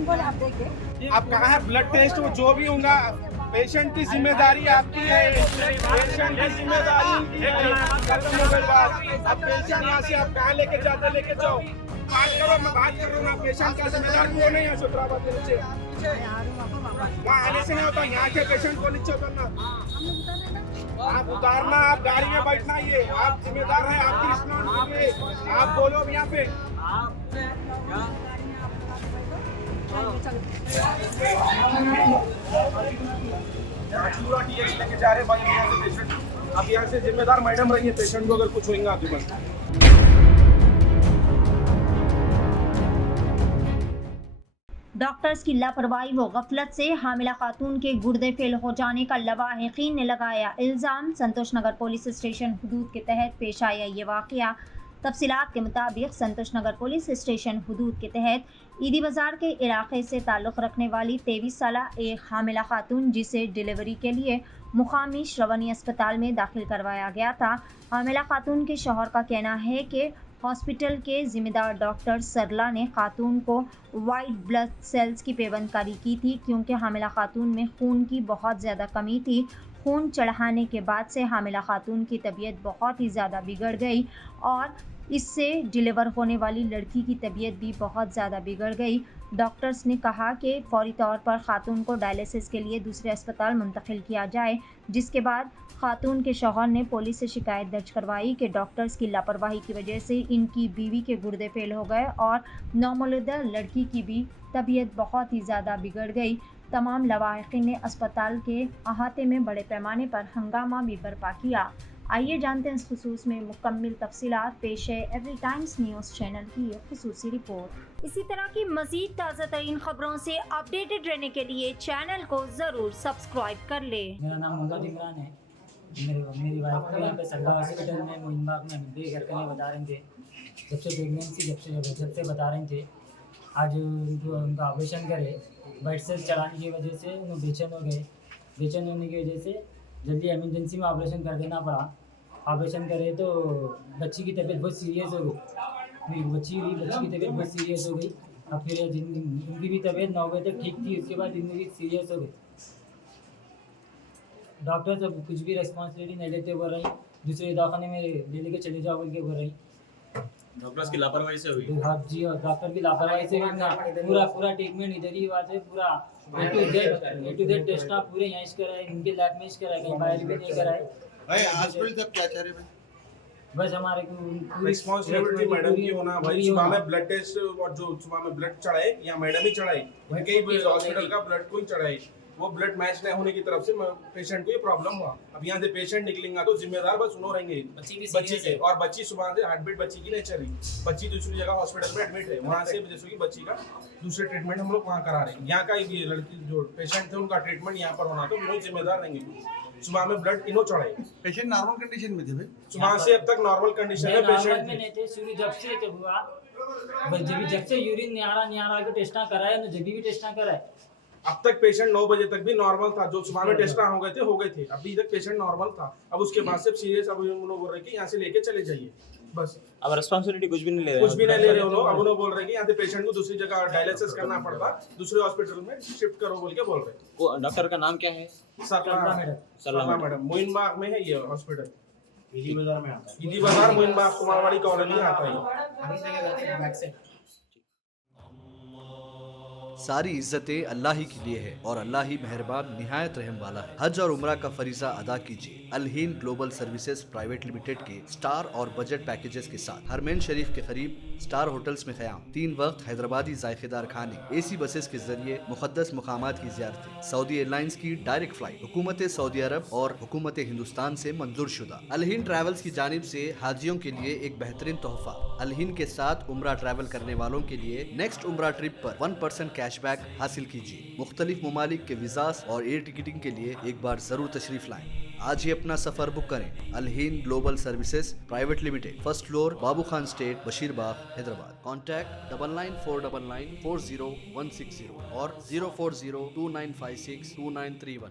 आप कहाँ है ब्लड टेस्ट वो जो भी होगा पेशेंट की जिम्मेदारी आपकी है, पेशेंट की जिम्मेदारी उनकी है। खत्म हो गई बात। अब पेशेंट यहाँ से आप कहाँ लेके जाते लेके जाओ, बात करो, मैं बात कर रहा हूँ। पेशेंट का जिम्मेदार वो नहीं है सुत्राबाद के नीचे, वहाँ आने से नहीं होता। यहाँ के पेशेंट को नीचे उतरना, आप उतारना, आप गाड़ी में बैठना, ये आप जिम्मेदार है आपकी स्नान के लिए। आप बोलो अब यहाँ पे पूरा टीएक्स लेके जा रहे भाई यहाँ से पेशेंट। अब यहाँ से जिम्मेदार मैडम रही है, पेशेंट को अगर कुछ होगा तो बस। डॉक्टर्स की लापरवाही व गफलत से हामिला खातून के गुर्दे फेल हो जाने का लवाहिकीन ने लगाया इल्ज़ाम। संतोष नगर पुलिस स्टेशन हदूद के तहत पेश आया ये वाक़या। तफसीलात के मुताबिक संतोष नगर पुलिस स्टेशन हदूद के तहत ईदी बाज़ार के इलाके से ताल्लुक़ रखने वाली 23 साला एक हामिला खातून, जिसे डिलीवरी के लिए मुकामी श्रवणी अस्पताल में दाखिल करवाया गया था। हामिला खातून के शौहर का कहना है कि हॉस्पिटल के जिम्मेदार डॉक्टर सरला ने खातून को वाइट ब्लड सेल्स की पेवंदकारी की थी, क्योंकि हामिला खातून में खून की बहुत ज़्यादा कमी थी। खून चढ़ाने के बाद से हामिला खातून की तबीयत बहुत ही ज़्यादा बिगड़ गई और इससे डिलीवर होने वाली लड़की की तबीयत भी बहुत ज़्यादा बिगड़ गई। डॉक्टर्स ने कहा कि फौरी तौर पर खातून को डायलिसिस के लिए दूसरे अस्पताल मुंतकिल किया जाए, जिसके बाद खातून के शौहर ने पुलिस से शिकायत दर्ज करवाई कि डॉक्टर्स की लापरवाही की वजह से इनकी बीवी के गुर्दे फेल हो गए और नौमौलूदा लड़की की भी तबीयत बहुत ही ज़्यादा बिगड़ गई। तमाम लवाहिकीन ने अस्पताल के अहाते में बड़े पैमाने पर हंगामा भी बर्पा किया। आइए जानते हैं इस खुसूस में मुकम्मल तफसीलात। पेश है एवरी टाइम्स न्यूज़ चैनल की एक खुसूसी रिपोर्ट। इसी तरह की मज़ीद ताज़ा तरीन खबरों से अपडेटेड रहने के लिए चैनल को ज़रूर सब्सक्राइब कर ले। मेरा नाम मोहम्मद इमरान है। मेरी वाइफ को यहाँ पे सरला हॉस्पिटल में मोइनबाग में एडमिट करके नहीं बता रहे थे, जब से प्रेगनेंसी जब से बता रहे थे। आज उनका ऑपरेशन करे, बेड सेल्स चढ़ाने की वजह से उन्हें बेचैन हो गए। बेचैन होने की वजह से जल्दी एमरजेंसी में ऑपरेशन कर देना पड़ा। ऑपरेशन करे तो बच्ची की तबीयत बहुत सीरियस हो गई। मेरी बच्ची की तबीयत बहुत सीरियस हो गई। अब फिर उनकी भी तबीयत 9 बजे तक ठीक थी, उसके बाद इनकी सीरियस हो गई। डॉक्टर सब कुछ भी रिस्पॉन्सिबिलिटी नहीं लेते बोल रही, दूसरे दवाखाने में ले लेके चले जाओ बोल के बोल रही। डॉक्टर्स की लापरवाही से हुई। हाँ जी, और डॉक्टर की लापरवाही से पूरा ट्रीटमेंट इधर ही हुआ है। पूरा ए टू जेड टेस्ट पूरे यहाँ कराए, इनके लैब में कराए, कहीं बाहर भी नहीं कराए। भाई हॉस्पिटल तक क्या चाह रहे भाई? बस हमारे रिस्पॉन्सिबिलिटी मैडम की होना भाई। सुबह में ब्लड टेस्ट और जो सुबह में ब्लड चढ़ाए या मैडम ही चढ़ाई, कई हॉस्पिटल का ब्लड को ही चढ़ाई, वो ब्लड मैच नहीं होने की तरफ से पेशेंट को ये प्रॉब्लम हुआ। अब यहाँ से पेशेंट निकलेगा तो जिम्मेदार बस उन्होंने रहेंगे बच्ची के। और बच्ची सुबह से हार्ट बीट बच्ची की नहीं चल रही, बच्ची दूसरी जगह हॉस्पिटल में एडमिट है, वहाँ से जैसे कि बच्ची का दूसरे ट्रीटमेंट हम लोग वहाँ करा रहे हैं। यहाँ का ये लड़की जो पेशेंट थे उनका ट्रीटमेंट यहाँ पर होना, तो वो जिम्मेदार रहेंगे। सुबह में ब्लड इनो चढ़ाई, पेशेंट नॉर्मल कंडीशन में थे भाई। सुबह से अब तक नॉर्मल कंडीशन में पेशेंट थे। शुरू जब से यूरिन नहीं आ रहा को टेस्ट कराया ना, जब भी टेस्ट कराए। अब तक पेशेंट 9 बजे तक भी नॉर्मल था, जो सुबह में टेस्ट हो गए थे। अभी तक पेशेंट नॉर्मल था। अब उसके बाद से सीरियस अब उन्होंने बोल रहे कि यहाँ से लेके चले जाइए बस। अब रिस्पांसिबिलिटी कुछ भी नहीं ले रहे, कुछ भी नहीं ले रहे हो लोग। अब उन्होंने बोल रहे कि यहाँ से पेशेंट को दूसरी जगह डायलिसिस करना पड़ता, दूसरे हॉस्पिटल में शिफ्ट करो बोल के बोल रहे। डॉक्टर का नाम क्या है? सरला मैडम। मोइनबाग में है ये हॉस्पिटल, ईदी बाजार में आता है। ईदी बाजार मोइनबाग कुमारवाड़ी कॉलोनी आता है। सारी इज्जतें अल्लाह ही के लिए है और अल्लाह ही मेहरबान निहायत रहम वाला है। हज और उम्रा का फरीजा अदा कीजिए अलहीन ग्लोबल सर्विसेज प्राइवेट लिमिटेड के स्टार और बजट पैकेजेस के साथ। हरमैन शरीफ के करीब स्टार होटल्स में क़याम, 3 वक्त हैदराबादी जायकेदार खाने, एसी बसेस के जरिए मुक़द्दस मुकामात की ज़ियारतें, सऊदी एयरलाइंस की डायरेक्ट फ्लाइट, हुकूमत सऊदी अरब और हुकूमत हिंदुस्तान से मंजूर शुदा। अलहीन ट्रैवल्स की जानिब से हाजियों के लिए एक बेहतरीन तोहफा। अलहीन के साथ उम्रा ट्रैवल करने वालों के लिए नेक्स्ट उम्रा ट्रिप पर 1% कैशबैक हासिल कीजिए। मुख्तलिफ ममालिक के वीज़ास और एयर टिकटिंग के लिए एक बार जरूर तशरीफ लाएं। आज ही अपना सफर बुक करें। Alheen global services private limited, first floor, Babu Khan estate, Basheerbagh, Hyderabad. Contact 9949940160 और 04029562931।